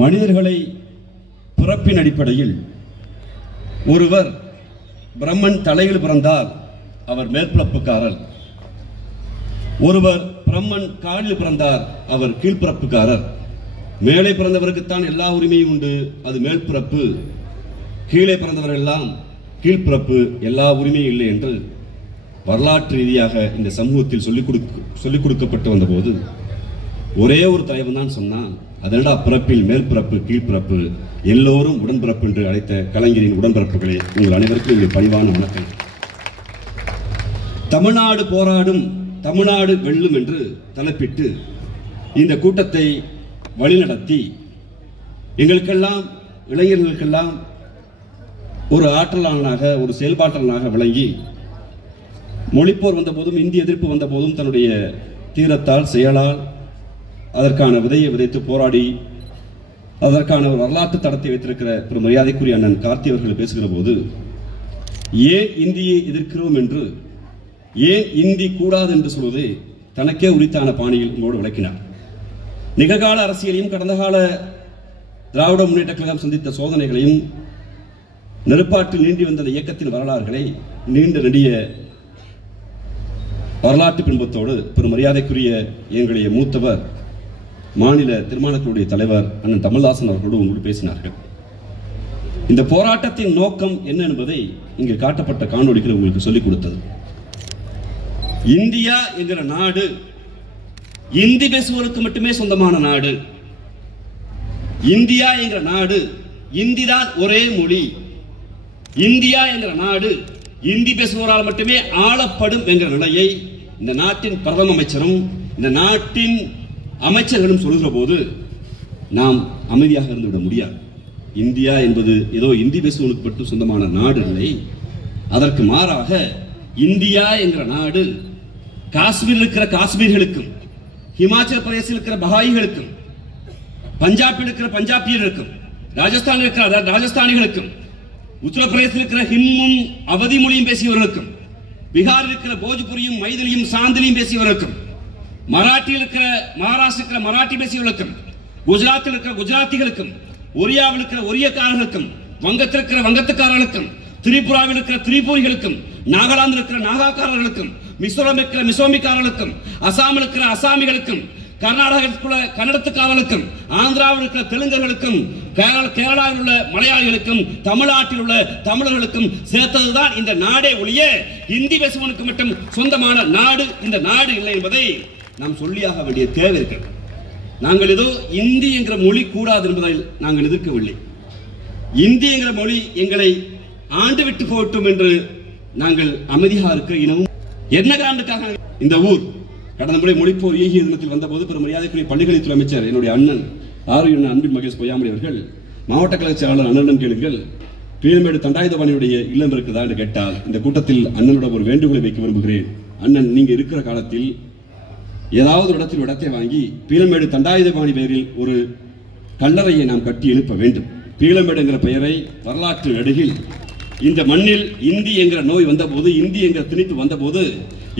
மனிதர்களை பிறப்பின் அடிப்படையில் ஒருவர் பிரம்மன் தலையில் பிறந்தால் அவர் மேற்பிறப்புக்காரர், ஒருவர் பிரம்மன் காலில் பிறந்தார் அவர் கீழ்பிறப்புக்காரர். மேலே பிறந்தவருக்குத்தான் எல்லா உரிமையும் உண்டு, அது மேல்பிறப்பு. கீழே பிறந்தவர்கள் எல்லாம் கீழ்பிறப்பு, எல்லா உரிமையும் இல்லை என்று வரலாற்று ரீதியாக இந்த சமூகத்தில் சொல்லிக் கொடுக்கப்பட்டு வந்த போது ஒரே ஒரு தலைவன் தான் சொன்னான், அதனடா பிறப்பில் மேல்பிறப்பு கீழ்பிறப்பு, எல்லோரும் உடன்பிறப்பு என்று அழைத்த கலைஞரின் உடன்பிறப்புகளே, உங்கள் அனைவருக்கும் எங்கள் பணிவான வணக்கம். தமிழ்நாடு போராடும், தமிழ்நாடு வெல்லும் என்று தலைப்பிட்டு இந்த கூட்டத்தை வழிநடத்தி எங்களுக்கெல்லாம் இளைஞர்களுக்கெல்லாம் ஒரு ஆற்றலாளனாக, ஒரு செயல்பாட்டாளனாக விளங்கி மொழிப்போர் வந்த போதும் இந்திய எதிர்ப்பு வந்த போதும் தன்னுடைய தீரத்தால் செயலால் அதற்கான விதையை விதைத்து போராடி அதற்கான ஒரு வரலாற்று தடத்தை வைத்திருக்கிற ஒரு மரியாதைக்குரிய அண்ணன் கார்த்தி அவர்கள் பேசுகிற போது ஏன் இந்தியை எதிர்க்கிறோம் என்று, ஏன் இந்தி கூடாது என்று சொல்வதை தனக்கே உரித்தான பாணியில் உங்களோடு விளக்கினார். நிகழ்கால அரசியலையும் கடந்த கால திராவிட முன்னேற்ற கழகம் சந்தித்த சோதனைகளையும் நெருப்பாற்றில் நீண்டி வந்த இயக்கத்தின் வரலாறுகளை நீண்ட நெடிய வரலாற்று பின்பத்தோடு பெரும் மரியாதைக்குரிய எங்களுடைய மூத்தவர் மாநில திருமானங்களுடைய தலைவர் அண்ணன் தமிழ்தாசன் அவர்களோடு உங்களுக்கு பேசினார்கள். இந்த போராட்டத்தின் நோக்கம் என்ன என்பதை இங்கு காட்டப்பட்ட காணொளிகள் உங்களுக்கு சொல்லிக் கொடுத்தது. இந்தியா என்கிற நாடு இந்தி பேசுவோருக்கு மட்டுமே சொந்தமான நாடு. இந்தியா என்கிற நாடு இந்திதான் ஒரே மொழி. இந்தியா என்கிற நாடு இந்தி பேசுவோரால் மட்டுமே ஆளப்படும் என்கிற நிலையை இந்த நாட்டின் பிரதம அமைச்சரும் இந்த நாட்டின் அமைச்சர்களும் சொல்கிற போது நாம் அமைதியாக இருந்துவிட முடியாது. இந்தியா என்பது ஏதோ இந்தி பேசுவோருக்கு மட்டும் சொந்தமான நாடு இல்லை. அதற்கு மாறாக இந்தியா என்கிற நாடு காஷ்மீரில் இருக்கிற காஷ்மீர்களுக்கும், ஹிமாச்சல பிரதேசத்தில் இருக்கிற பஹாயிகளுக்கும், பஞ்சாபில் இருக்கிற பஞ்சாபியர்களுக்கும், ராஜஸ்தானில் இருக்கிற ராஜஸ்தானிகளுக்கும், உத்தரப்பிரதேசத்தில் இருக்கிற ஹிம்மும் அவதி மொழியும் பேசியவர்களுக்கும், பீகாரில் இருக்கிற போஜ்புரியும் மைதிலியும் சாந்திலியும் பேசியவர்களுக்கும், மராட்டியில் இருக்கிற மகாராஷ்டிர இருக்கிற மராட்டி பேசியவர்களுக்கும், குஜராத்தில் இருக்கிற குஜராத்திகளுக்கும், ஒரியாவில் இருக்கிற ஒரியக்காரர்களுக்கும், வங்கத்தில் இருக்கிற வங்கத்துக்காரர்களுக்கும், திரிபுராவில் இருக்கிற திரிபுரிகளுக்கும், நாகாலாந்தில் இருக்கிற நாகாக்காரர்களுக்கும், மிசோரம் இருக்கிற மிசோமிக்காரர்களுக்கும், அசாமில் இருக்கிற அசாமிகளுக்கும், கர்நாடகத்தில் கன்னடத்துக்காரர்களுக்கும், ஆந்திராவில் இருக்கிற தெலுங்கர்களுக்கும், கேரளாவில் உள்ள மலையாளிகளுக்கும், தமிழ்நாட்டில் உள்ள தமிழர்களுக்கும் சேர்த்ததுதான் இந்த நாடே ஒழிய இந்தி பேசுவனுக்கு மட்டும் சொந்தமான நாடு இந்த நாடு இல்லை என்பதை நாம் சொல்லியாக வேண்டிய தேவை இருக்கிறது. நாங்கள் ஏதோ இந்தி என்கிற மொழி கூடாது என்பதை நாங்கள் எதிர்க்கவில்லை. இந்தி என்கிற மொழி எங்களை ஆண்டு விட்டு போகட்டும் என்று நாங்கள் அமைதியாக இருக்க இனமும் என்ன காரணத்துக்காக இந்த ஊர் கடந்த முறை மொழிப்போர் ஈகிய தினத்தில் வந்தபோது பெரும் மரியாதைக்குரிய பள்ளிக்கல்வித்துறை அமைச்சர் என்னுடைய அண்ணன் ஆரோக்கிய அன்பின் மகேஷ் பொய்யாமொழி அவர்கள் மாவட்ட கழக செயலாளர் அண்ணனிடம் கேளுங்கள், பீளமேடு தண்டாயுதபாணியுடைய இல்லம் இருக்குதா என்று கேட்டால் இந்த கூட்டத்தில் அண்ணனோட ஒரு வேண்டுகோளை வைக்க விரும்புகிறேன். அண்ணன் நீங்க இருக்கிற காலத்தில் ஏதாவது ஒரு இடத்தில் இடத்தை வாங்கி பீளமேடு தண்டாயுதபாணி பெயரில் ஒரு கல்லறையை நாம் கட்டி எழுப்ப வேண்டும். பீளமேடு என்கிற பெயரை வரலாற்று நடுகில் இந்த மண்ணில் இந்தி என்கிற நோய் வந்தபோது, இந்தி என்கிற திணிப்பு வந்தபோது,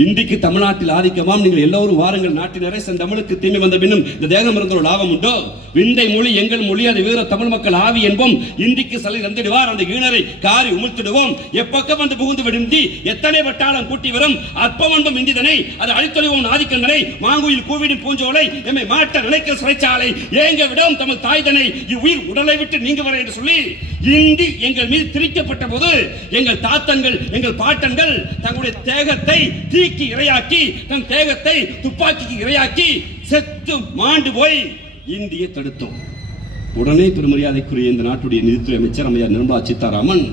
இந்திக்கு தமிழ்நாட்டில் ஆதிக்கமாம், நீங்கள் எல்லோரும் வாருங்கள் நாட்டினரை தமிழுக்கு தீமை வந்த பின்னும் இந்த தேகம் இருந்த ஒரு லாபம் உண்டோ, விந்தை மொழி எங்கள் மொழி, அது வீர தமிழ் மக்கள் ஆவி என்போம், இந்திக்கு சலை தந்திடுவார், அந்த ஈனரை காரி உமிழ்த்திடுவோம், எப்பக்கம் வந்து புகுந்து விடுந்தி எத்தனை வட்டாளம் கூட்டி வரும், அற்பம் என்பம் இந்திதனை அது அழித்தொழிவோம் ஆதிக்கந்தனை, மாங்குயில் கூவிடும் பூஞ்சோலை எம்மை மாட்ட நிலைக்க சிறைச்சாலை ஏங்க விடும் தமிழ் தாய்தனை இவ்வுயிர் உடலை விட்டு நீங்க வர என்று சொல்லி இந்தி எங்கள் மீது திரிக்கப்பட்ட போது எங்கள் தாத்தங்கள் எங்கள் பாட்டன்கள் தங்களுடைய தேகத்தை தீக்கி இரையாக்கி, தன் தேகத்தை துப்பாக்கிக்கு இரையாக்கி செத்து மாண்டு போய் இந்தியை தடுத்தோம். உடனே பெருமரியாதைக்குரிய இந்த நாட்டுடைய நிதித்துறை அமைச்சர் அம்மையார் நிர்மலா சீதாராமன்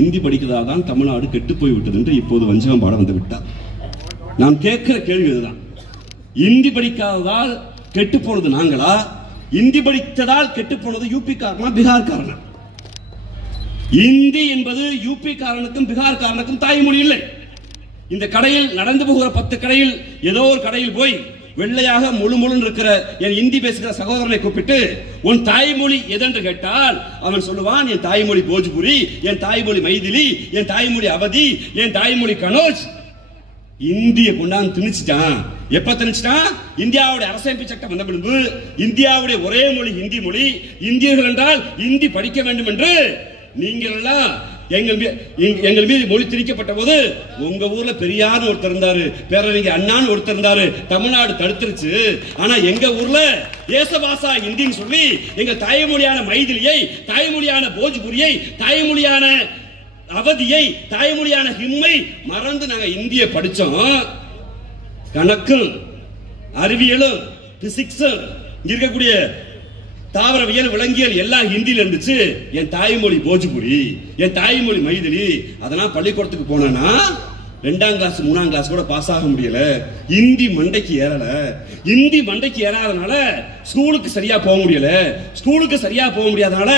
இந்தி படிக்கிறதால் தான் தமிழ்நாடு கெட்டு போய்விட்டது என்று இப்போது வஞ்சகம் பாட வந்து விட்டார். நான் கேட்கிற கேள்வி இதுதான், இந்தி படிக்காததால் கெட்டு போனது நாங்களா, இந்தி படித்ததால் கெட்டு போனது யூபி காரனா பீகார் காரனா? இந்தி என்பது யூபி காரனுக்கும் பீகார் காரனுக்கும் தாய்மொழி இல்லை. இந்த கடையில் நடந்து போகிற 10 கடையில் ஏதோ ஒரு கடையில் போய் வெள்ளையாக முழு இருக்கிற என் இந்தி பேசுகிற சகோதரனை கூப்பிட்டு உன் தாய்மொழி எதென்று கேட்டால் அவன் சொல்லுவான், என் தாய்மொழி போஜ்புரி, என் தாய்மொழி மைதிலி, என் தாய்மொழி அவதி, என் தாய்மொழி கனோஜ். இந்திய கொண்டாந்து திணிச்சிட்டான். எப்ப திணிச்சிட்டா? இந்தியாவுடைய அரசியலமைப்பு சட்டம் வந்த பின்பு இந்தியாவுடைய ஒரே மொழி ஹிந்தி மொழி, இந்தியர்கள் என்றால் இந்தி படிக்க வேண்டும் என்று நீங்கள் எல்லாம் எங்கள் மீது மொழி திணிக்கப்பட்ட போது உங்க ஊர்ல பெரியார் ஒருத்தர் இருந்தாரு, பேரறிஞர் அண்ணான்னு ஒருத்தர் இருந்தாரு, தமிழ்நாடு தடுத்துருச்சு. ஆனா எங்க ஊர்ல தேசபாஷா ஹிந்தின்னு சொல்லி எங்க தாய்மொழியான மைதிலியை, தாய்மொழியான போஜ்புரியை, தாய்மொழியான அவதியை, தாய்மொழியான ஹிம்மை மறந்து நாங்க இந்திய படிச்சோம். கணக்கும் அறிவியலும் பிசிக்ஸும் இருக்கக்கூடிய தாவரவியல் விலங்கியல் எல்லாம் ஹிந்தியில் இருந்துச்சு. என் தாய்மொழி போஜ்புரி, என் தாய்மொழி மைதிலி. அதெல்லாம் பள்ளிக்கூடத்துக்கு போனா 2ஆம் கிளாஸ் 3ஆம் கிளாஸ் கூட பாஸ் ஆக முடியல. இந்தி மண்டைக்கு ஏறல. இந்தி மண்டைக்கு ஏறாதனால ஸ்கூலுக்கு சரியா போக முடியல. ஸ்கூலுக்கு சரியா போக முடியாதனால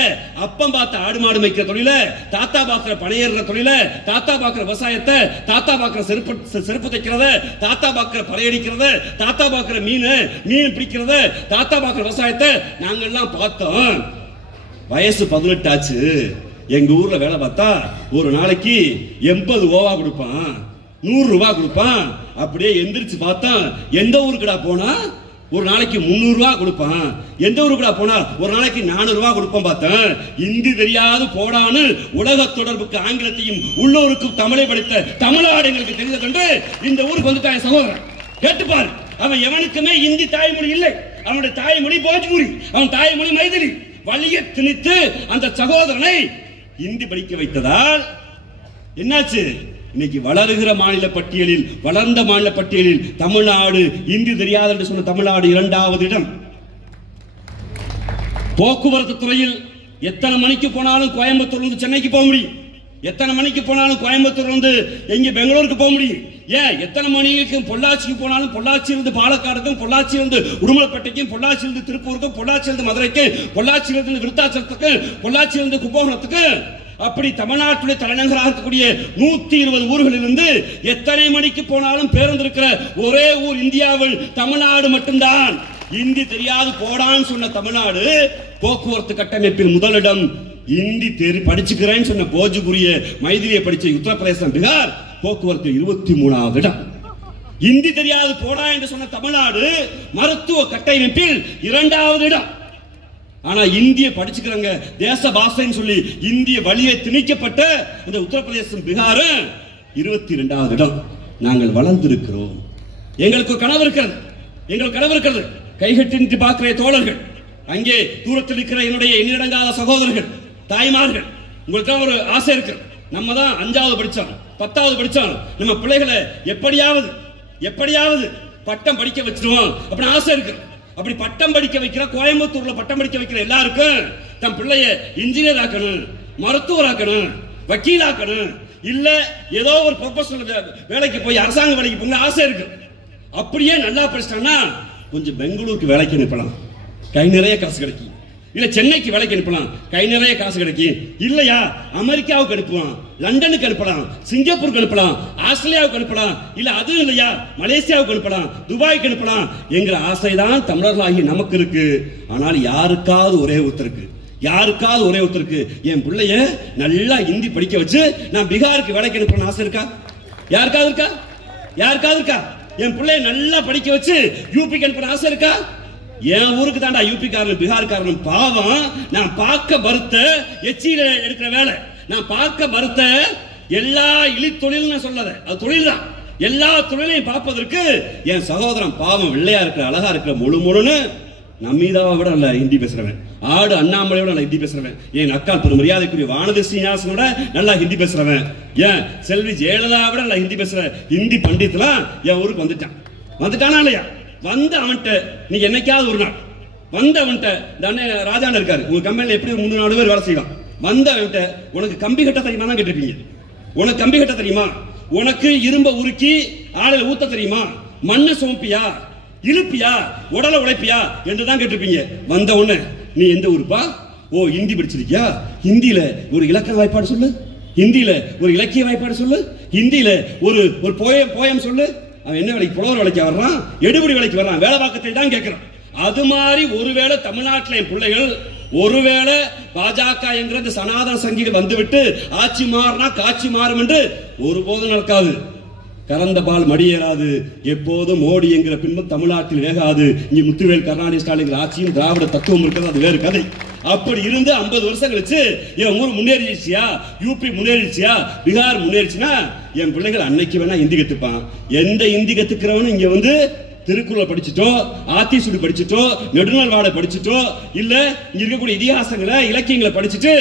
அப்பம் பார்த்த ஆடு மாடு மேய்க்கிற தொழில, தாத்தா பார்க்கிற பனையேற தொழில, தாத்தா பார்க்கிற விவசாயத்தை, தாத்தா பார்க்கிற செருப்பு தைக்கிறத, தாத்தா பார்க்கிற பறையடிக்கிறத, தாத்தா பார்க்கிற மீன் பிடிக்கிறத, தாத்தா பார்க்கிற விவசாயத்தை நாங்கெல்லாம் பார்த்தோம். வயசு 18 ஆச்சு. எங்க ஊர்ல வேலை பார்த்தா ஒரு நாளைக்கு 80 ஓவா கொடுப்பான், 100 ரூபாய் கொடுப்பான். அப்படியே எந்திரிச்சு பார்த்தா எந்த ஊருக்குடா போனா ஒரு நாளைக்கு 300 ரூபாய் கொடுப்பான். எந்த ஊருக்குடா போனா ஒரு நாளைக்கு 400 ரூபாய் கொடுப்பான். பார்த்தேன் இந்தி தெரியாது போடான்னு உலக தொடர்புக்கு ஆங்கிலத்தையும் உள்ளூருக்கும் தமிழை படித்த தமிழ்நாடு எங்களுக்கு தெரிந்தது என்று இந்த ஊருக்கு வந்துட்டான் சகோதரன். கேட்டுப்பார், அவன் எவனுக்குமே இந்தி தாய்மொழி இல்லை. அவனுடைய தாய்மொழி போஜ்புரி, அவன் தாய்மொழி மைதிலி. வழியை திணித்து அந்த சகோதரனை இந்தி படிக்க வைத்ததால் என்னாச்சு? இன்னைக்கு வளருகிற மாநில பட்டியலில், வளர்ந்த மாநில பட்டியலில் தமிழ்நாடு இந்தி தெரியாது என்று சொன்ன தமிழ்நாடு 2வது இடம். போக்குவரத்து துறையில் எத்தனை மணிக்கு போனாலும் கோயம்புத்தூர்ல இருந்து சென்னைக்கு போக முடியும். எத்தனை மணிக்கு போனாலும் கோயம்புத்தூர்ல இருந்து எங்க பெங்களூருக்கு போக முடியும். ஏன் எத்தனை மணிக்கு பொள்ளாச்சிக்கு போனாலும் பொள்ளாச்சியிலிருந்து பாலக்காடுக்கும், பொள்ளாச்சியிலிருந்து உடுமலைப்பேட்டைக்கும், பொள்ளாச்சியிலிருந்து திருப்பூருக்கும், பொள்ளாச்சியிலிருந்து மதுரைக்கு, பொள்ளாச்சியிலிருந்து விருத்தாச்சலத்துக்கு, பொள்ளாச்சியிலிருந்து கும்பகோணத்துக்கு, அப்படி தமிழ்நாட்டுடைய தலைநகராக இருக்கக்கூடிய 120 ஊர்களிலிருந்து எத்தனை மணிக்கு போனாலும் பேருந்து இருக்கிற ஒரே ஊர் இந்தியாவில் தமிழ்நாடு மட்டும்தான். இந்தி தெரியாது போடான்னு சொன்ன தமிழ்நாடு போக்குவரத்து கட்டமைப்பில் முதலிடம். இந்தி படிச்சுக்கிறேன்னு சொன்ன போஜ்புரிய மைதிலியை படிச்ச உத்தரப்பிரதேசம், பீகார் போக்குவரத்து 23வது இடம். இந்தி தெரியாது போடா என்று சொன்ன தமிழ்நாடு மருத்துவ கட்டமைப்பில் 2வது இடம். ஆனா இந்திய படிச்சுக்கிறவங்க தேச பாஷைன்னு சொல்லி இந்திய வழியை திணிக்கப்பட்ட இந்த உத்தரப்பிரதேசம், பீகார் 22வது இடம். நாங்கள் வளர்ந்திருக்கிறோம். எங்களுக்கு கனவு இருக்கிறது, எங்களுக்கு கனவு இருக்கிறது. கைகட்டி பார்க்கிற தோழர்கள், அங்கே தூரத்தில் இருக்கிற என்னுடைய எண்ணிலடங்காத சகோதரர்கள், தாய்மார்கள், உங்களுக்கு ஒரு ஆசை இருக்கு. நம்ம தான் 5வது படிச்சோம், 10வது படிச்சோம், நம்ம பிள்ளைகளை எப்படியாவது பட்டம் படிக்க வச்சிருவோம் அப்படின்னு ஆசை இருக்கு. அப்படி பட்டம் படிக்க வைக்கிற, கோயம்புத்தூர்ல பட்டம் படிக்க வைக்கிற எல்லாருக்கும் தன் பிள்ளைய இன்ஜினியர் ஆக்கணும், மருத்துவர் ஆக்கணும், வக்கீல் ஆக்கணும், இல்ல ஏதோ ஒரு ப்ரொபஷனல் வேலைக்கு போய் அரசாங்க வேலைக்கு போங்க ஆசை இருக்கு. அப்படியே நல்லா படிச்சிட்டான்னா கொஞ்சம் பெங்களூருக்கு வேலைக்கு அனுப்பலாம், கை நிறைய காசு கிடைக்கும். இல்ல சென்னைக்கு வேலைக்கு அனுப்பலாம், கை நிறைய காசு கிடைக்கும். இல்லையா அமெரிக்காவுக்கு அனுப்புவான், லண்டனுக்கு அனுப்பலாம், சிங்கப்பூருக்கு அனுப்பலாம், ஆஸ்திரேலியாவுக்கு அனுப்பலாம். இல்ல அதுவும் இல்லையா மலேசியாவுக்கு அனுப்பலாம், துபாய்க்கு அனுப்பலாம் என்கிற ஆசைதான் தமிழர்களாகிய நமக்கு இருக்கு. ஆனால் யாருக்காவது ஒரே ஒருத்தருக்கு என் பிள்ளைய நல்லா இந்தி படிக்க வச்சு நான் பீகாருக்கு வேலைக்கு அனுப்பணும்னு ஆசை இருக்கா? யாருக்காவது இருக்கா? என் பிள்ளைய நல்லா படிக்க வச்சு யூபிக்கு அனுப்பணும் ஆசை இருக்கா? என் ஊருக்கு தாண்டா யூபி காரன், பீகார் காரன் பாவம். நான் பார்க்க பருத்த எச்சியில எடுக்கிற வேலை, நான் பார்க்க பருத்த எல்லா இழி தொழில் சொல்லத, அது தொழில் தான். எல்லா தொழிலையும் பார்ப்பதற்கு என் சகோதரன் பாவம் வெள்ளையா இருக்கிற, அழகா இருக்கிற, முழுன்னு நம்மீதாவை விட நல்ல ஹிந்தி பேசுறவன், ஆடு அண்ணாமலையோட நல்ல ஹிந்தி பேசுறவன், என் அக்கால் பெரும் மரியாதைக்குரிய வானதி சீனிவாசனோட நல்லா ஹிந்தி பேசுறவன், ஏன் செல்வி ஜெயலலிதா விட நல்லா ஹிந்தி பேசுற ஹிந்தி பண்டித்லாம் என் ஊருக்கு வந்துட்டானா இல்லையா? வந்த அவன்கிட்ட நீ என்னைக்காவது ஒரு நாள் வந்த அவன்கிட்ட, இந்த அண்ணன் ராஜான இருக்காரு, உங்க கம்பெனில எப்படி 3-4 பேர் வேலை செய்யலாம். வந்த அவன்கிட்ட உனக்கு கம்பி கட்ட தெரியுமா தான் கேட்டிருப்பீங்க. உனக்கு கம்பி கட்ட தெரியுமா? உனக்கு இரும்ப உருக்கி ஆளையில ஊத்த தெரியுமா? மண்ணை சோம்பியா, இழுப்பியா, உடலை உழைப்பியா என்றுதான் கேட்டிருப்பீங்க. வந்த உடனே நீ எந்த ஊருப்பா? ஓ ஹிந்தி படிச்சிருக்கியா? ஹிந்தியில ஒரு இலக்கண வாய்ப்பாடு சொல்லு, ஹிந்தியில ஒரு இலக்கிய வாய்ப்பாடு சொல்லு, ஹிந்தியில ஒரு போயம் சொல்லு. அவன் என்ன வேலைக்கு? புலவர் வேலைக்கு வர்றான், எடுபடி வேலைக்கு வர்றான், வேலை பார்க்கத்தை தான் கேட்கிறான். அது மாதிரி ஒருவேளை தமிழ்நாட்டில் என் பிள்ளைகள் ஒருவேளை பாஜக என்கிற சனாதன சங்கிகள் வந்துவிட்டு ஆட்சி மாறினா காட்சி மாறும் என்று ஒருபோதும் நடக்காது. கறந்த பால் மடியேறாது, எப்போதும் மோடி என்கிற பின்பம் தமிழ்நாட்டில் வேகாது. இங்க முத்துவேல் கருணாநிதி ஸ்டாலின் ஆட்சியும் திராவிட தத்துவம் இருக்கிறது, அது வேறு கதை. அப்படி இருந்து 50 வருஷம் கழிச்சு என் ஊர் முன்னேறிச்சியா, யூபி முன்னேறிச்சியா, பீகார் முன்னேறிச்சுன்னா என் பிள்ளைகள் அன்னைக்கு வேணா இந்தி கத்துப்பான். எந்த இந்தி கத்துக்கிறவனு இங்க வந்து திருக்குறள் படிச்சுட்டோ, ஆத்திசூடி படிச்சுட்டோ, நெடுநாள் வாடை படிச்சுட்டோ, இல்ல இங்க இருக்கக்கூடிய இதிகாசங்களை இலக்கியங்களை படிச்சுட்டு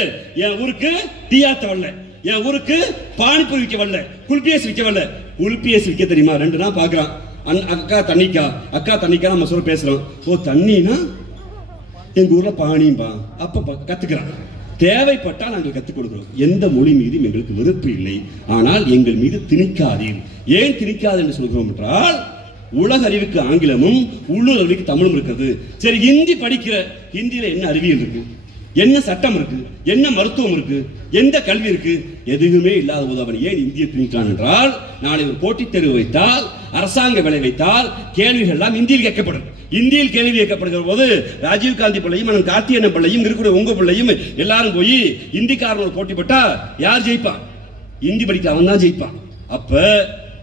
என் ஊருக்கு டீயாத்த வரல, என் ஊருக்கு பானிபூரி விற்க வரல, குல்பிஎஸ் விற்க வரல. குல்பிஎஸ் விற்க தெரியுமா? 2 நாள் பாக்குறான். அக்கா தண்ணிக்கா, அக்கா தண்ணிக்கா நம்ம சொல்ல பேசுறோம். ஓ தண்ணினா எங்க ஊர்ல பானிம்பா, அப்ப கத்துக்கிறான். தேவைப்பட்டால் நாங்கள் கத்துக் கொடுக்கிறோம். எந்த மொழி மீதும் எங்களுக்கு வெறுப்பு இல்லை, ஆனால் எங்கள் மீது திணிக்காதீர். ஏன் திணிக்காது என்று சொல்கிறோம் என்றால், உலக அறிவுக்கு ஆங்கிலமும் உள்ளூர் அறிவுக்கு தமிழும் இருக்கிறது. சரி, ஹிந்தி படிக்கிற, ஹிந்தியில என்ன அறிவியல் இருக்கு, என்ன சட்டம் இருக்கு, என்ன மருத்துவம் இருக்கு, எந்த கல்வி இருக்கு? எதுவுமே இல்லாத போது அவன் ஏன் இந்தியை திணிக்கிறான் என்றால், நாளை ஒரு போட்டித் தேர்வு வைத்தால், அரசாங்க வேலை வைத்தால் கேள்விகள் எல்லாம் இந்தியில் கேட்கப்படும். இந்தியில் கேள்வி கேட்கப்படுகிற போது ராஜீவ் காந்தி பிள்ளையும் கார்த்தியன் பிள்ளையும் இருக்கிற உங்க பிள்ளையும் எல்லாரும் போய் இந்திக்காரனோட போட்டி போட்டா யார் ஜெயிப்பான்? இந்தி படிக்க அவன் தான் ஜெயிப்பான். அப்ப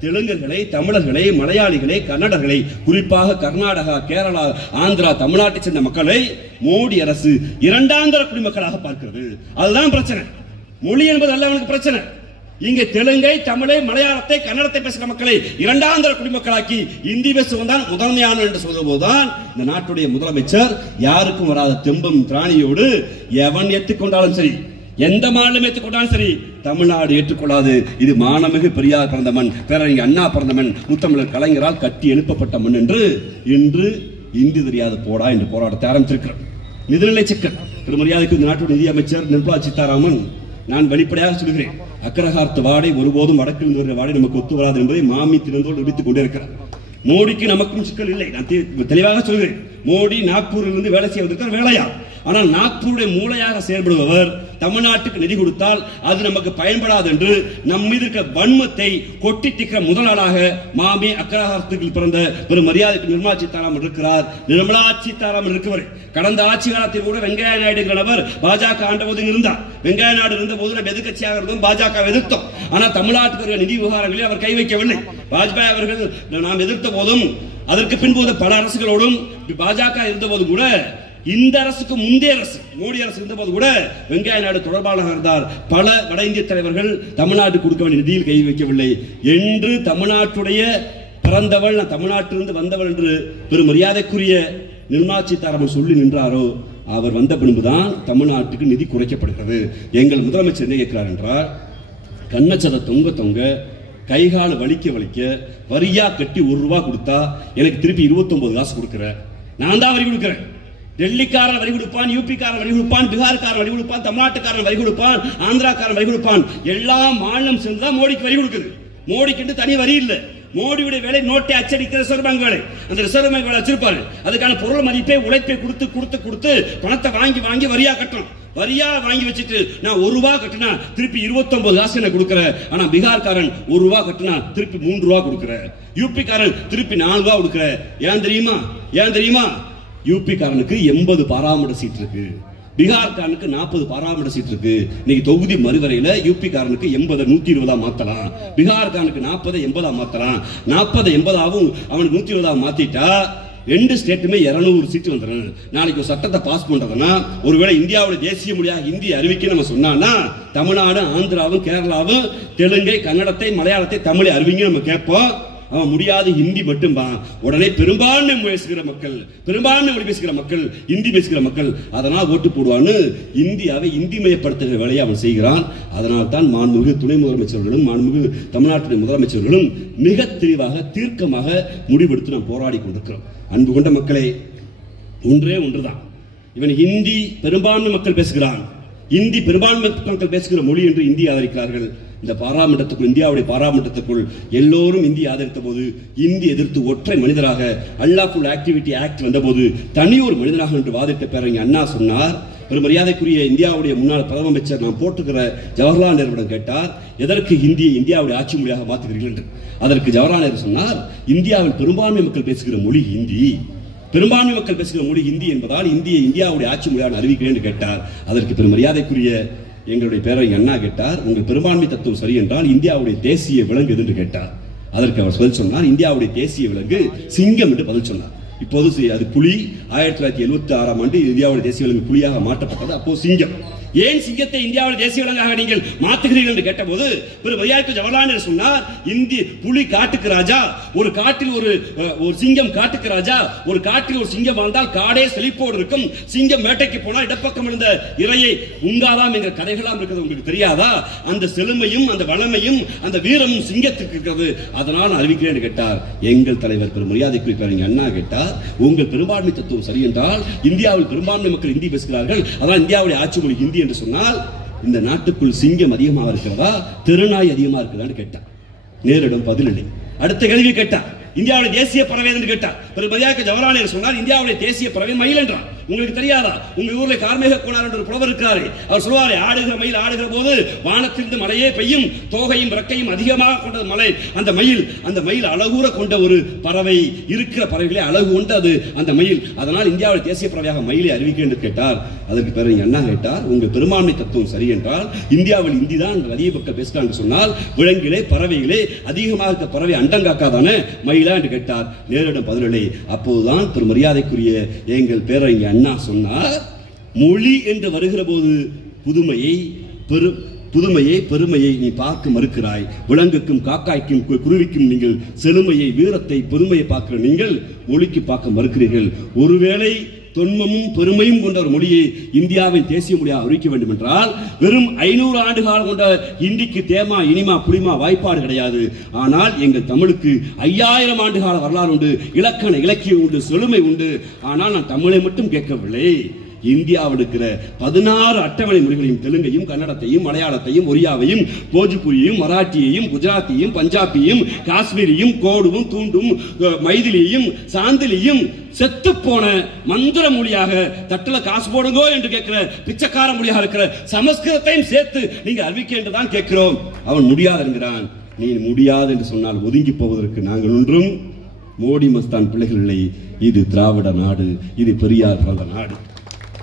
தெலுங்கர்களை, தமிழர்களை, மலையாளிகளை, கன்னடர்களை, குறிப்பாக கர்நாடகா, கேரளா, ஆந்திரா, தமிழ்நாட்டை சேர்ந்த மக்களை மோடி அரசு இரண்டாந்தர குடிமக்களாக பார்க்கிறது. அதுதான் பிரச்சனை. மொழி என்பது அல்ல அவனுக்கு பிரச்சனை. இங்க தெலுங்கை, தமிழை, மலையாளத்தை, கன்னடத்தை பேசுகிற மக்களை இரண்டாந்தர குடிமக்களாக்கி இந்தி பேசுவதுதான் முதன்மையான என்று சொல்ற போதுதான் இந்த நாட்டுடைய முதலமைச்சர் யாருக்கும் வராத தெம்பம் திராணியோடு எவன் ஏற்றுக்கொண்டாலும் சரி, எந்த மாநிலம் ஏற்றுக்கொண்டாலும் சரி, தமிழ்நாடு ஏற்றுக்கொள்ளாது. இது மானமிகு பெரியார் பிறந்த மண், பேரறிஞர் அண்ணா பிறந்த மண், முத்தமிழர் கலைஞரால் கட்டி எழுப்பப்பட்ட மண் என்று இன்று இந்தி தெரியாத போடா என்று போராட்டத்தை ஆரம்பித்திருக்கிறார். நிதிநிலை சிக்கல். திருமரியாதைக்கு இந்த நாட்டுடைய நிதியமைச்சர் நிர்மலா சீதாராமன், நான் வெளிப்படையாக சொல்கிறேன், அக்ரஹாரத்து வாடை ஒருபோதும் வடக்கில் வருகிற வாடை நமக்கு ஒத்து வராது என்பதை மாமி திறந்தோடு நிரூபித்துக் கொண்டே இருக்கிறார். மோடிக்கு நமக்கும் சிக்கல் இல்லை. நான் தெளிவாக சொல்கிறேன், மோடி நாக்பூரில் இருந்து வேலை செய்வதற்கு வேலையா, ஆனால் நாக்பூருடைய மூளையாக செயல்படுபவர் தமிழ்நாட்டுக்கு நிதி கொடுத்தால் அது நமக்கு பயன்படாது என்று நம் மீது இருக்க வன்மத்தை கொட்டி திக்கிற முதலாளாக மாமி அக்ரஹாரத்துக்கு பிறந்த பெரும் மரியாதைக்கு நிர்மலா சீதாராமன் இருக்கிறார். நிர்மலா சீதாராமன் இருக்கவர் கடந்த ஆட்சி காலத்தில் கூட வெங்கையா நாயுடுங்கிறவர் பாஜக ஆண்ட போது இருந்தார். வெங்கையா நாயுடு இருந்த போது நம்ம எதிர்கட்சியாக இருந்தோம், பாஜக எதிர்த்தோம். ஆனால் தமிழ்நாட்டுக்கு நிதி விவகாரங்களில் அவர் கை வைக்கவில்லை. வாஜ்பாய் அவர்கள் நாம் எதிர்த்த போதும் அதற்கு பின்பு பல அரசுகளோடும் பாஜக இருந்த போது கூட, இந்த அரசுக்கு முந்தைய அரசு மோடி அரசு இருந்தபோது கூட வெங்கையா நாயுடு தொடர்பாளராக இருந்தார். பல வட இந்திய தலைவர்கள் தமிழ்நாட்டுக்கு கொடுக்க வேண்டிய நிதியில் கை வைக்கவில்லை என்று தமிழ்நாட்டுடைய பிறந்தவள், தமிழ்நாட்டிலிருந்து வந்தவள் என்று பெரும் மரியாதைக்குரிய நிர்மலா சீதாராமன் சொல்லி நின்றாரோ, அவர் வந்த பின்புதான் தமிழ்நாட்டுக்கு நிதி குறைக்கப்படுகிறது. எங்கள் முதலமைச்சர் என்ன கேட்கிறார் என்றால், கண்ணச்சதை தொங்க தொங்க, கைகால வலிக்க வலிக்க, வரியா கட்டி ₹1 கொடுத்தா எனக்கு திருப்பி 29 காசு கொடுக்கிற, நான் தான் வரி கொடுக்கிறேன். டெல்லிக்காரன் வரி கொடுப்பான், யூபிக்காரன் வரி கொடுப்பான், பீகார்காரன் வரி கொடுப்பான், தமிழ்நாட்டுக்காரன் வரி கொடுப்பான், ஆந்திராக்காரன் வரி கொடுப்பான். எல்லா மாநிலம் சேர்ந்துதான் மோடிக்கு வரி கொடுக்குது. மோடிக்கு தனி வரி இல்லை. மோடியுடைய வேலை நோட்டை அச்சடிக்கிற ரிசர்வ் பேங்க் வேலை. அந்த ரிசர்வ் பேங்க் வேலை வச்சிருப்பாரு. அதுக்கான பொருள் மதிப்பை, உழைப்பை கொடுத்து கொடுத்து கொடுத்து பணத்தை வாங்கி வாங்கி வரியா கட்டணும். வரியா வாங்கி வச்சுட்டு நான் ₹1 கட்டினா திருப்பி 29 காசு எனக்கு கொடுக்குற. ஆனா பீகார்காரன் ₹1 கட்டினா திருப்பி ₹3 கொடுக்குற. யூபிக்காரன் திருப்பி ₹4 கொடுக்குற. ஏன் தெரியுமா? ஏன் தெரியுமா? யூபி காரனுக்கு 80 பாராளுமன்ற சீட் இருக்கு, பீகார்காரனுக்கு 40 பாராளுமன்ற சீட் இருக்கு. இன்னைக்கு தொகுதி மறுவரையில யூபி காரனுக்கு 80 120 மாத்தலாம், பீகார்காரனுக்கு 40 80 மாத்தலாம். 40 80 அவனுக்கு 120 மாத்திட்டா 2 ஸ்டேட்டுமே 200 சீட் வந்துடும். நாளைக்கு ஒரு சட்டத்தை பாஸ் பண்றதுன்னா, ஒருவேளை இந்தியாவுடைய தேசிய மொழியாக ஹிந்தி அறிவிக்க நம்ம சொன்னா, தமிழ்நாடு, ஆந்திராவும், கேரளாவும் தெலுங்கை, கன்னடத்தை, மலையாளத்தை, தமிழை அறிவிங்க நம்ம கேட்போம். அவன் முடியாது, ஹிந்தி மட்டும்தான். உடனே பெரும்பான்மை பேசுகிற மக்கள், பெரும்பான்மை மொழி பேசுகிற மக்கள், ஹிந்தி பேசுகிற மக்கள் அதனால் ஓட்டு போடுவான்னு இந்தியாவை இந்திமயப்படுத்துகிற வேலையை அவன் செய்கிறான். அதனால் தான் மாண்புமிகு துணை முதலமைச்சர்களும் மாண்புமிகு தமிழ்நாட்டுடைய முதலமைச்சர்களும் மிக தெளிவாக தீர்க்கமாக முடிவெடுத்து நாம் போராடி கொண்டிருக்கிறோம். அன்பு கொண்ட மக்களே, ஒன்றே ஒன்றுதான், இவன் ஹிந்தி பெரும்பான்மை மக்கள் பேசுகிறான், இந்தி பெரும்பான்மை மக்கள் பேசுகிற மொழி என்று இந்தி ஆதரிக்கிறார்கள். இந்த பாராளுமன்றத்துக்குள், இந்தியாவுடைய பாராளுமன்றத்துக்குள் எல்லோரும் இந்தி ஆதரித்த போது, இந்தி எதிர்த்து ஒற்றை மனிதராக அன்லாஃபுல் ஆக்டிவிட்டி ஆக்ட் வந்தபோது தனி ஒரு மனிதனாக என்று வாதிட்ட பேரறிஞர் அண்ணா சொன்னார். பெரும் மரியாதைக்குரிய இந்தியாவுடைய முன்னாள் பிரதம அமைச்சர் நாம் போட்டுக்கிற ஜவஹர்லால் நேருவிடம் கேட்டார், எதற்கு ஹிந்தியை இந்தியாவுடைய ஆட்சி மொழியாக மாற்றுகிறீர்கள் என்று. அதற்கு ஜவஹர்லால் நேரு சொன்னார், இந்தியாவில் பெரும்பான்மை மக்கள் பேசுகிற மொழி ஹிந்தி, பெரும்பான்மை மக்கள் பேசுகிற மொழி ஹிந்தி என்பதால் இந்தியை இந்தியாவுடைய ஆட்சி மொழியாக அறிவிக்கிறேன் என்று கேட்டார். அதற்கு பெரும் மரியாதைக்குரிய எங்களுடைய பேரறிஞர் அண்ணா கேட்டார், உங்கள் பெரும்பான்மை தத்துவம் சரி என்றால் இந்தியாவுடைய தேசிய விலங்கு என்று கேட்டார். அதற்கு அவர் பதில் சொன்னார், இந்தியாவுடைய தேசிய விலங்கு சிங்கம் என்று பதில் சொன்னார். இப்போது அது புலி. 1976ஆம் ஆண்டு இந்தியாவுடைய தேசிய விலங்கு புலியாக மாற்றப்பட்டது. அப்போ சிங்கம். ஏன் சிங்கத்தை இந்தியாவுடைய தேசிய விலங்காக நீங்கள் மாற்றுகிறீர்கள் என்று கேட்டபோது மரியாதைக்குரிய ஜவஹர்லால் நேரு சொன்னார், புலி காட்டுக்கு ராஜா, ஒரு காட்டில் ஒரு சிங்கம் காட்டுக்கு ராஜா, ஒரு காட்டில் ஒரு சிங்கம் வாழ்ந்தால் காடே செழிப்போடு இருக்கும். சிங்கம் வேட்டைக்கு போனால் இடப்பக்கம் இருந்த இரையை உங்காதாம் என்கிற கதைகளாம் இருக்கிறது. உங்களுக்கு தெரியாதா? அந்த செழுமையும் அந்த வளமையும் அந்த வீரமும் சிங்கத்திற்கு இருக்கிறது. அதனால் நான் அறிவிக்கிறேன் என்று கேட்டார். எங்கள் தலைவர் மரியாதைக்குரிய அண்ணா கேட்டார், உங்கள் பெரும்பான்மை தத்துவம் சரி என்றால் இந்தியாவில் பெரும்பான்மை மக்கள் ஹிந்தி பேசுகிறார்கள், அதான் இந்தியாவுடைய ஆட்சி மொழி ஹிந்தி என்று சொன்னால் இந்த நாட்டுக்குள் சிங்கம் அதிகமாக இருக்கிறதா, தெருநாய் அதிகமாக இருக்கிறதான்னு கேட்டார். நேரிடம் பதில் இல்லை. அடுத்த கேள்வி கேட்டார், இந்தியாவுடைய தேசிய பறவை என்று கேட்டார். மரியாதைக்குரிய ஜவஹர்லால் நேரு சொன்னார், இந்தியாவுடைய தேசிய பறவை மயில் என்றார். உங்களுக்கு தெரியாதா? உங்க ஊர்ல கார்மேக கோனார் என்ற ஒரு புலவர் இருக்கிறாரு. அவர் சொல்வாரு, ஆடுகிற மயில் ஆடுகிற போது வானத்திலிருந்து மழையே பெய்யும், தோகையும் ரெக்கையும் அதிகமாக கொண்ட மலை அந்த மயில் அழகூற கொண்ட ஒரு பறவை, இருக்கிற பறவைகளே அழகு கொண்டது அந்த மயில். அதனால் இந்தியாவுடைய தேசிய பறவையாக மயிலை அறிவிக்க என்று கேட்டார். அதற்கு பிறகு என்ன கேட்டார், உங்கள் பெரும்பான்மை தத்துவம் சரி என்றால் இந்தியாவில் இந்தி தான் அதிக மக்கள் பேசுகிறாங்க சொன்னால் விலங்கிலே பறவைகளே அதிகமாக இருக்க பறவை அண்டங்காக்காதானே மயிலா என்று கேட்டார். நேரிடம் பதிலே. அப்போதுதான் மரியாதைக்குரிய எங்கள் பேரறிஞர் அண்ணா சொன்னார், மொழி என்று வருகிற போது புதுமையை பெருமையை நீ பார்க்க மறுக்கிறாய். விலங்குக்கும் காக்காய்க்கும் குருவிக்கும் நீங்கள் செழுமையை வீரத்தை புதுமையை பார்க்கிற நீங்கள் மொழிக்கு பார்க்க மறுக்கிறீர்கள். ஒருவேளை தொன்மமும் பெருமையும் கொண்ட ஒரு மொழியை இந்தியாவின் தேசிய மொழியாக அறிவிக்க வேண்டும் என்றால் வெறும் 500 ஆண்டு காலம் கொண்ட இந்திக்கு தேமா இனிமா புளிமா வாய்ப்பாடு கிடையாது. ஆனால் எங்கள் தமிழுக்கு 5000 ஆண்டு கால வரலாறு உண்டு, இலக்கண இலக்கியம் உண்டு, செழுமை உண்டு. ஆனால் நான் தமிழை மட்டும் கேட்கவில்லை, இந்தியாவில் இருக்கிற 16 அட்டவணை மொழிகளையும், தெலுங்கையும் கன்னடத்தையும் மலையாளத்தையும் ஒரியாவையும் போஜ்புரியையும் மராட்டியையும் குஜராத்தியையும் பஞ்சாபியையும் காஷ்மீரியும் கோடுவும் தூண்டும் மைதிலியையும் சாந்திலியும் செத்து போன மந்திர மொழியாக தட்டல காசு போடுங்கோ என்று கேட்கிற பிச்சைக்கார மொழியாக இருக்கிற சமஸ்கிருதத்தையும் சேர்த்து நீங்க அறிவிக்க என்றுதான் கேட்கிறோம். அவன் முடியாது என்கிறான். நீ முடியாது என்று சொன்னால் ஒதுங்கி போவதற்கு நாங்கள் ஒன்றும் மோடி மஸ்தான் பிள்ளைகள் இல்லை. இது திராவிட நாடு, இது பெரியார் பிறந்த நாடு,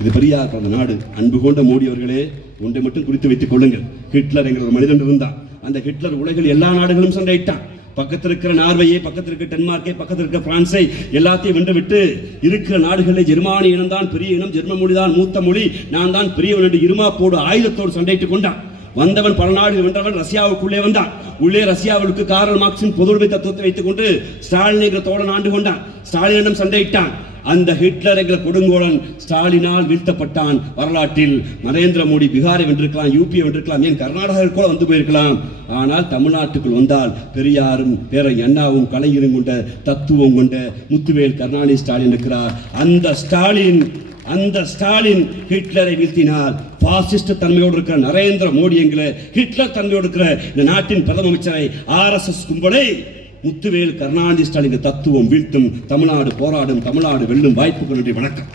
இது பெரியார் பிறந்த நாடு. அன்பு கொண்ட மோடி அவர்களே, ஒன்றை மட்டும் குறித்து வைத்துக் கொள்ளுங்கள். ஹிட்லர் என்கிற ஒரு மனிதன் இருந்தான். அந்த ஹிட்லர் உலகில் எல்லா நாடுகளும் சண்டையிட்டான். பக்கத்தில் இருக்கிற நார்வேயை, பக்கத்தில் இருக்கிற டென்மார்க்கை, பக்கத்தில் இருக்கிற பிரான்சை எல்லாத்தையும் வென்றுவிட்டு இருக்கிற நாடுகளில் ஜெர்மானி இனம் தான் பெரிய இனம், ஜெர்மன் மொழி தான் மூத்த மொழி, நான் தான் பெரியவன் என்று இருமாப்போடு ஆயுதத்தோடு சண்டையிட்டுக் கொண்டான். வந்தவன் பல நாடுகள் வென்றவன் ரஷ்யாவுக்குள்ளே வந்தான். உள்ளே ரஷ்யாவுக்கு காரல் மார்க்சின் பொதுவுடைமை தத்துவத்தை வைத்துக் கொண்டு ஸ்டாலின் என்ற தோழன் ஆண்டு கொண்டான். ஸ்டாலினிடம் சண்டையிட்டான். அந்த ஹிட்லர் என்ற கொடுங்கோலன் ஸ்டாலினால் வீழ்த்தப்பட்டான். வரலாற்றில் நரேந்திர மோடி பீகாரை வென்றிருக்கலாம், யூபியை வென்றிருக்கலாம், ஏன் கர்நாடகாவில் கூட வந்து போயிருக்கலாம். ஆனால் தமிழ்நாட்டுக்குள் வந்தால் பெரியாரும் பேரறிஞர் அண்ணாவும் கலைஞரும் கொண்ட தத்துவம் கொண்ட முத்துவேல் கருணாநிதி ஸ்டாலின் இருக்கிறார். அந்த ஸ்டாலின் ஹிட்லரை வீழ்த்தினார். பாசிஸ்ட் தன்மையோடு இருக்கிற நரேந்திர மோடி என்கிற ஹிட்லர் தன்மையோடு இருக்கிற இந்த நாட்டின் பிரதம அமைச்சரை RSS கும்பலை முத்துவேல் கருணாநிதி ஸ்டாலின் தத்துவம் வீழ்த்தும். தமிழ்நாடு போராடும், தமிழ்நாடு வெல்லும். வாய்ப்புகள் நன்றி, வணக்கம்.